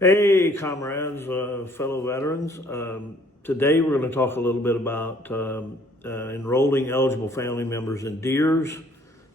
Hey, comrades, fellow veterans. Today we're going to talk a little bit about enrolling eligible family members in DEERS.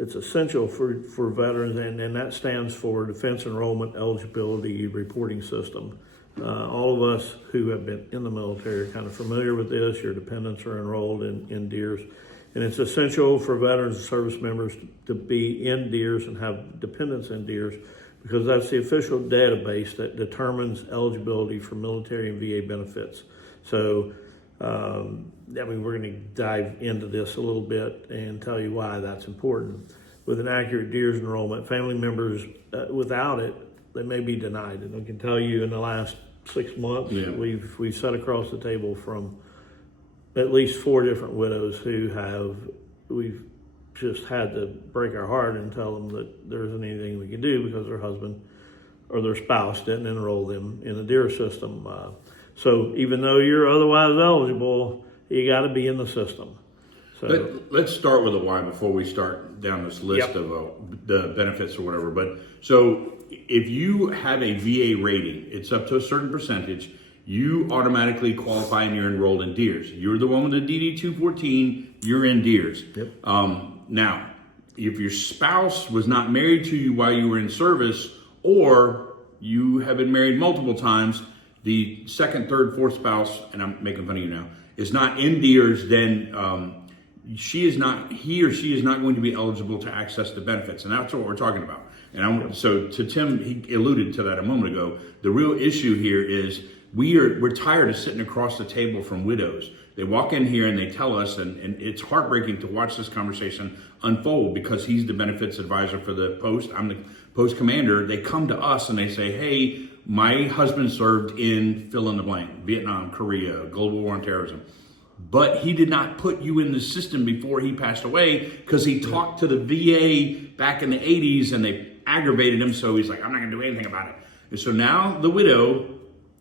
It's essential for veterans, and that stands for Defense Enrollment Eligibility Reporting System. All of us who have been in the military are kind of familiar with this. Your dependents are enrolled in DEERS. And it's essential for veterans and service members to be in DEERS and have dependents in DEERS, because that's the official database that determines eligibility for military and VA benefits. So, we're going to dive into this a little bit and tell you why that's important. With an accurate DEERS enrollment, family members without it, they may be denied. And I can tell you in the last 6 months, we've sat across the table from at least 4 different widows who we've just had to break our heart and tell them that there isn't anything we can do because their husband or their spouse didn't enroll them in the DEER system. So even though you're otherwise eligible, you got to be in the system. So let's start with a why before we start down this list of the benefits or whatever. But so if you have a VA rating, it's up to a certain percentage, you automatically qualify and you're enrolled in DEERS. You're the one with the DD-214, you're in DEERS. Now, if your spouse was not married to you while you were in service, or you have been married multiple times, the second, third, fourth spouse, and I'm making fun of you now, is not in DEERS, then he or she is not going to be eligible to access the benefits. And that's what we're talking about. And so to Tim, he alluded to that a moment ago. The real issue here is we're tired of sitting across the table from widows. They walk in here and they tell us, and it's heartbreaking to watch this conversation unfold, because he's the benefits advisor for the post. I'm the post commander. They come to us and they say, hey, my husband served in fill in the blank, Vietnam, Korea, global war on terrorism. But he did not put you in the system before he passed away because he talked to the VA back in the 80s and they aggravated him. So he's like, I'm not going to do anything about it. And so now the widow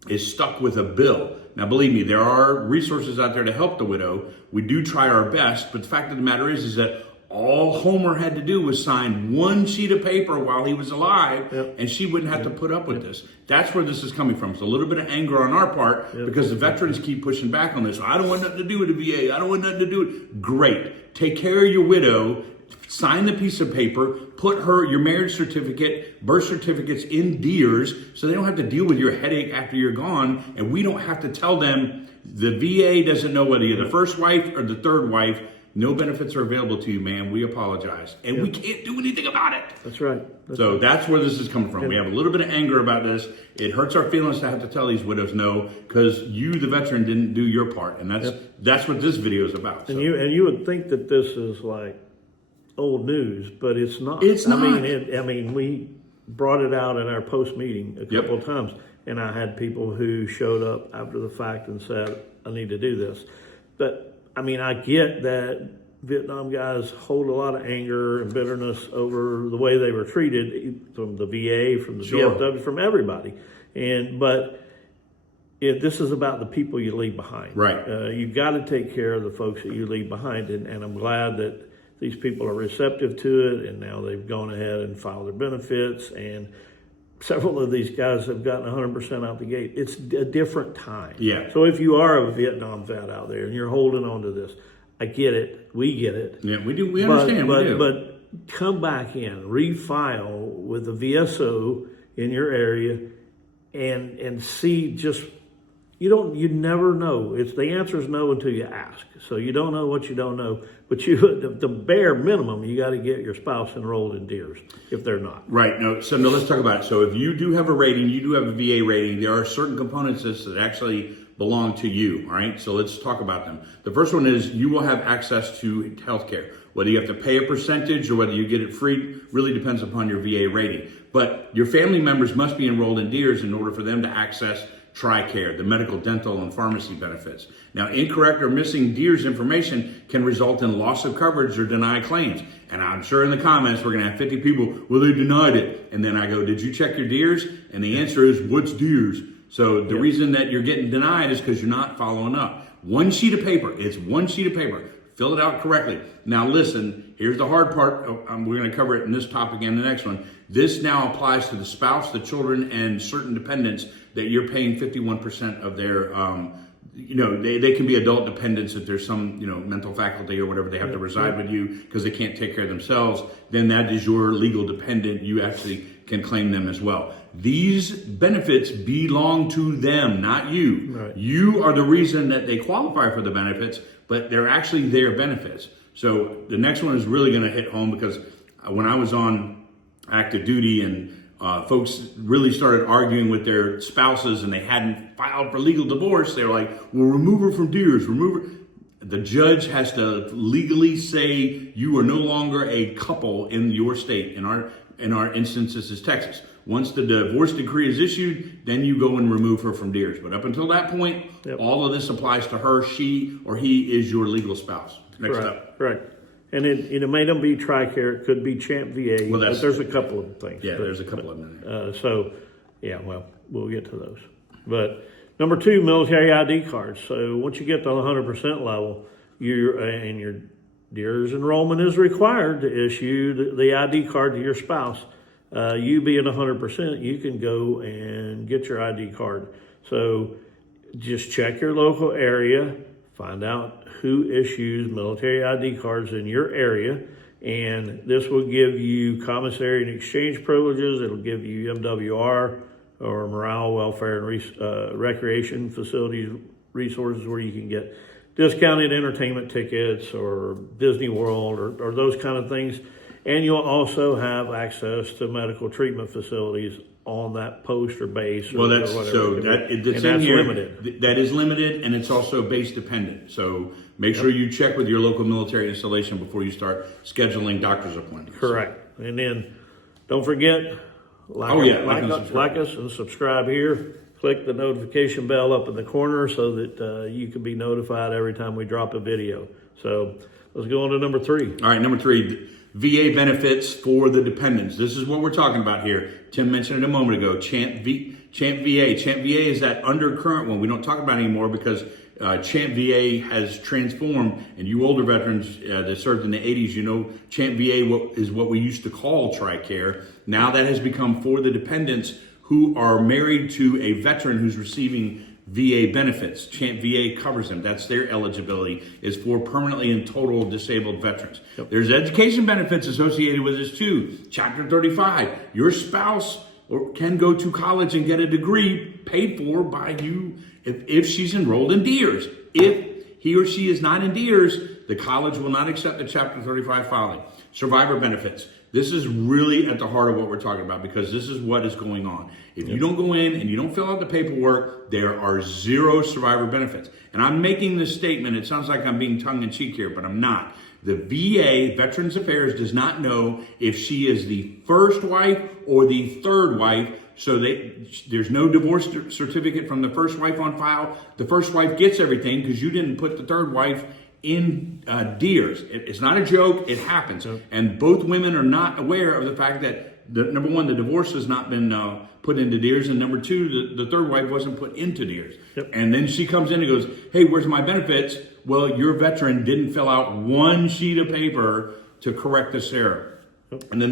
is stuck with a bill. Now, believe me, there are resources out there to help the widow. We do try our best, but the fact of the matter is that all Homer had to do was sign one sheet of paper while he was alive, and she wouldn't have to put up with this. That's where this is coming from. It's a little bit of anger on our part because the veterans keep pushing back on this. I don't want nothing to do with the VA. I don't want nothing to do with. Great. Take care of your widow. Sign the piece of paper, put your marriage certificate, birth certificates in DEERS, so they don't have to deal with your headache after you're gone, and we don't have to tell them the VA doesn't know whether you're the first wife or the third wife. No benefits are available to you, man. We apologize. And we can't do anything about it. That's right. That's where this is coming from. We have a little bit of anger about this. It hurts our feelings to have to tell these widows no, because you, the veteran, didn't do your part. And that's what this video is about. And you would think that this is like old news, but it's not. It's not. I mean, we brought it out in our post meeting a couple of times, and I had people who showed up after the fact and said, I need to do this. But I mean, I get that Vietnam guys hold a lot of anger and bitterness over the way they were treated from the VA, from the VFW, from everybody. But this is about the people you leave behind. Right. You've got to take care of the folks that you leave behind, and I'm glad that these people are receptive to it, and now they've gone ahead and filed their benefits, and several of these guys have gotten 100% out the gate. It's a different time. Yeah. So if you are a Vietnam vet out there and you're holding on to this, I get it. We get it. Yeah, we do. We understand. But come back in, refile with the VSO in your area, and see just. You never know. The answer is no until you ask. So you don't know what you don't know. But the bare minimum, you got to get your spouse enrolled in DEERS if they're not. Right. No, let's talk about it. So if you do have a rating, you do have a VA rating, there are certain components that actually belong to you. All right. So let's talk about them. The first one is you will have access to health care. Whether you have to pay a percentage or whether you get it free really depends upon your VA rating. But your family members must be enrolled in DEERS in order for them to access TRICARE, the medical, dental, and pharmacy benefits. Now, incorrect or missing DEERS information can result in loss of coverage or deny claims. And I'm sure in the comments, we're going to have 50 people, well, they denied it. And then I go, did you check your DEERS? And the answer is, what's DEERS? So the reason that you're getting denied is because you're not following up. One sheet of paper. It's one sheet of paper. Fill it out correctly. Now listen, here's the hard part. We're going to cover it in this topic and the next one. This now applies to the spouse, the children, and certain dependents that you're paying 51% of their, they can be adult dependents if there's some, mental faculty or whatever, they have to reside with you because they can't take care of themselves. Then that is your legal dependent. You actually can claim them as well. These benefits belong to them, not you. Right. You are the reason that they qualify for the benefits, but they're actually their benefits. So the next one is really going to hit home because when I was on active duty and folks really started arguing with their spouses and they hadn't filed for legal divorce, they were like, well, remove her from DEERS, remove her. The judge has to legally say you are no longer a couple in your state. In our instance, this is Texas. Once the divorce decree is issued, then you go and remove her from DEERS. But up until that point, all of this applies to her. She or he is your legal spouse. Next up. Right. And it may not be TRICARE, it could be Champ VA, Well, but there's a couple of things. Yeah, there's a couple of them in there. We'll get to those. But number 2, military ID cards. So once you get to the 100% level, your DEERS enrollment is required to issue the ID card to your spouse. You being 100%, you can go and get your ID card. So just check your local area, find out who issues military ID cards in your area, and this will give you commissary and exchange privileges. It'll give you MWR or morale, welfare, and recreation facilities resources where you can get discounted entertainment tickets or Disney World or those kind of things. And you'll also have access to medical treatment facilities on that post or base. Well, that's or whatever. so that that's in here. Limited. That is limited, and it's also base dependent. So make sure you check with your local military installation before you start scheduling doctor's appointments. Correct. And then don't forget, like us and subscribe here. Click the notification bell up in the corner so that you can be notified every time we drop a video. So let's go on to number 3. All right, number 3. VA benefits for the dependents. This is what we're talking about here. Tim mentioned it a moment ago. Champ VA. Champ VA is that undercurrent one we don't talk about anymore because Champ VA has transformed. And you older veterans that served in the 80s, Champ VA is what we used to call TRICARE. Now that has become for the dependents who are married to a veteran who's receiving VA benefits. Champ VA covers them. That's their eligibility, is for permanently and total disabled veterans. Yep. There's education benefits associated with this too. Chapter 35, your spouse can go to college and get a degree paid for by you if she's enrolled in DEERS. If he or she is not in DEERS, the college will not accept the Chapter 35 filing. Survivor benefits. This is really at the heart of what we're talking about because this is what is going on. If you don't go in and you don't fill out the paperwork, there are 0 survivor benefits. And I'm making this statement, it sounds like I'm being tongue-in-cheek here, but I'm not. The VA, Veterans Affairs, does not know if she is the first wife or the third wife, so there's no divorce certificate from the first wife on file. The first wife gets everything because you didn't put the third wife in DEERS. It's not a joke, it happens. And both women are not aware of the fact that, number 1, the divorce has not been put into DEERS, and number 2, the third wife wasn't put into DEERS. Yep. And then she comes in and goes, hey, where's my benefits? Well, your veteran didn't fill out one sheet of paper to correct this error. Yep. And then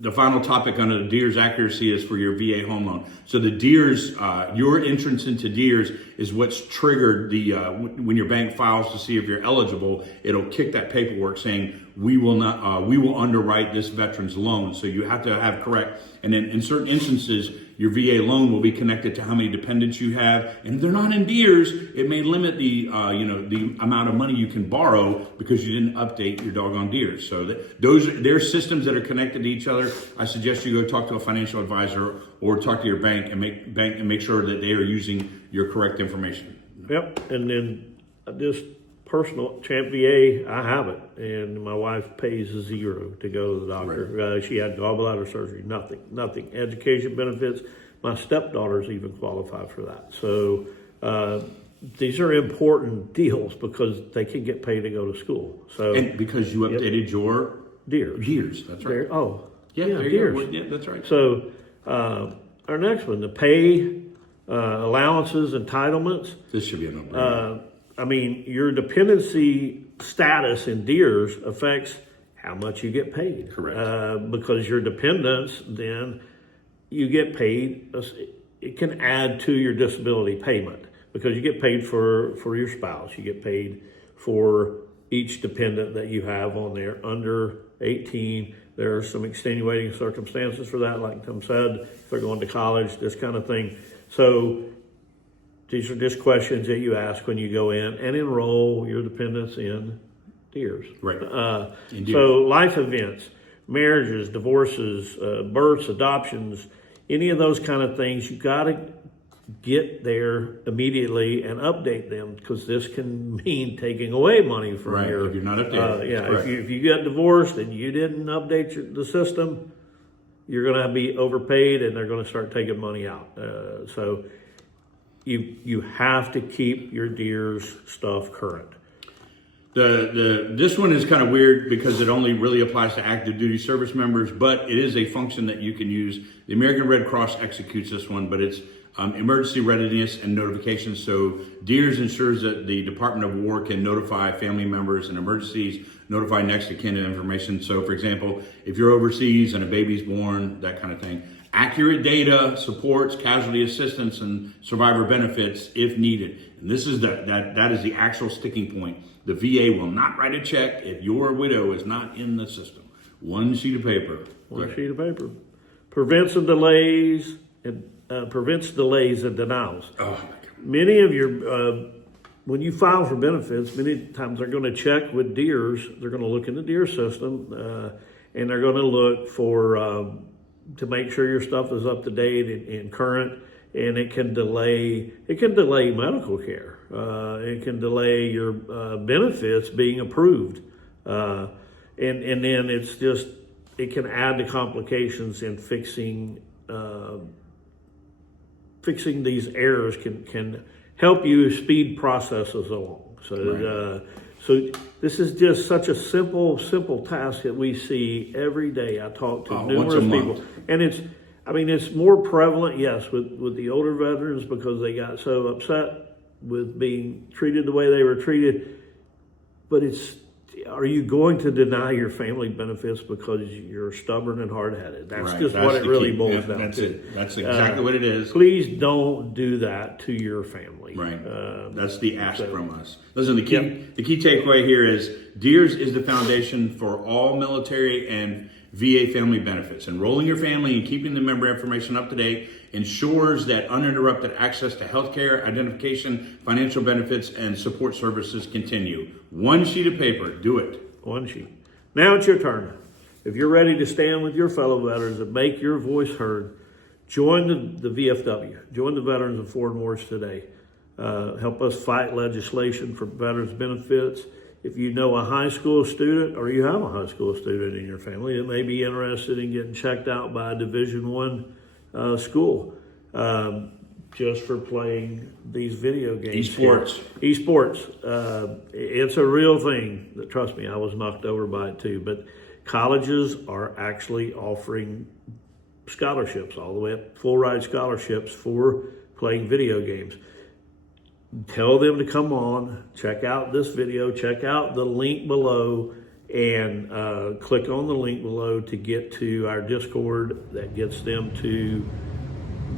the final topic on the DEERS accuracy is for your VA home loan. So the DEERS, your entrance into DEERS is what's triggered the when your bank files to see if you're eligible. It'll kick that paperwork saying we will underwrite this veteran's loan. So you have to have correct. And then in certain instances, your VA loan will be connected to how many dependents you have. And if they're not in DEERS, it may limit the amount of money you can borrow because you didn't update your doggone DEERS. So there's systems that are connected to each other. I suggest you go talk to a financial advisor or talk to your bank and make sure that they are using your correct information. Yep. And then this personal Champ VA, I have it, and my wife pays 0 to go to the doctor. Right. She had gallbladder surgery, nothing. Education benefits. My stepdaughters even qualify for that. So these are important deals because they can get paid to go to school. So and because you updated your DEERS, that's right. DEERS. Yeah, that's right. So our next one, the pay allowances, entitlements. This should be a no-brainer. Your dependency status in DEERS affects how much you get paid. Correct. Because your dependents, then you get paid, it can add to your disability payment because you get paid for your spouse. You get paid for each dependent that you have on there under 18. There are some extenuating circumstances for that, like Tim said, if they're going to college, this kind of thing. So these are just questions that you ask when you go in and enroll your dependents in DEERS. Right. So life events, marriages, divorces, births, adoptions, any of those kind of things, you got to get there immediately and update them because this can mean taking away money from Right, your. if you're not updated. If you got divorced and you didn't update the system, you're going to be overpaid and they're going to start taking money out. So you have to keep your DEERS stuff current. This one is kind of weird because it only really applies to active duty service members, but it is a function that you can use. The American Red Cross executes this one, but it's emergency readiness and notifications. So DEERS ensures that the Department of War can notify family members in emergencies, notify next of kin information. So for example, if you're overseas and a baby's born, that kind of thing. Accurate data supports casualty assistance and survivor benefits if needed. And this is that is the actual sticking point. The VA will not write a check if your widow is not in the system. One sheet of paper. One sheet of paper. Prevents delays and denials. Oh my God. Many of your, when you file for benefits, many times they're going to check with DEERS. They're going to look in the DEERS system and they're going to look for, to make sure your stuff is up to date and current. And it can delay medical care. It can delay your benefits being approved. And then it can add to complications in fixing these errors can help you speed processes along. So, so this is just such a simple task that we see every day. I talk to numerous people, and it's more prevalent, yes, with the older veterans because they got so upset with being treated the way they were treated. But are you going to deny your family benefits because you're stubborn and hard-headed? That's what it really boils down to. That's exactly what it is. Please don't do that to your family. Right. That's the ask from us. Listen, the key takeaway here is DEERS is the foundation for all military and VA family benefits. Enrolling your family and keeping the member information up to date ensures that uninterrupted access to healthcare, identification, financial benefits, and support services continue. One sheet of paper, do it. One sheet. Now it's your turn. If you're ready to stand with your fellow veterans and make your voice heard, join the VFW. Join the Veterans of Foreign Wars today. Help us fight legislation for veterans benefits. If you know a high school student or you have a high school student in your family that may be interested in getting checked out by a Division I school just for playing these video games. Esports. It's a real thing. Trust me, I was knocked over by it too. But colleges are actually offering scholarships, all the way up, full ride scholarships for playing video games. Tell them to come on, check out this video, check out the link below, and click on the link below to get to our Discord that gets them to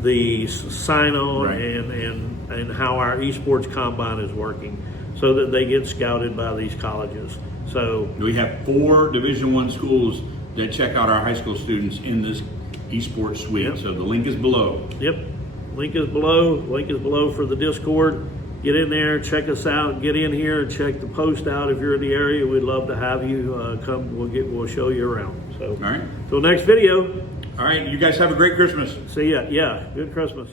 the sign on and how our Esports Combine is working so that they get scouted by these colleges. So we have 4 Division I schools that check out our high school students in this esports suite. Yep. So the link is below. Yep. Link is below for the Discord. Get in there, check us out, get in here and check the post out if you're in the area. We'd love to have you come. We'll show you around. So, all right. Till next video. All right. You guys have a great Christmas. See ya. Yeah. Good Christmas.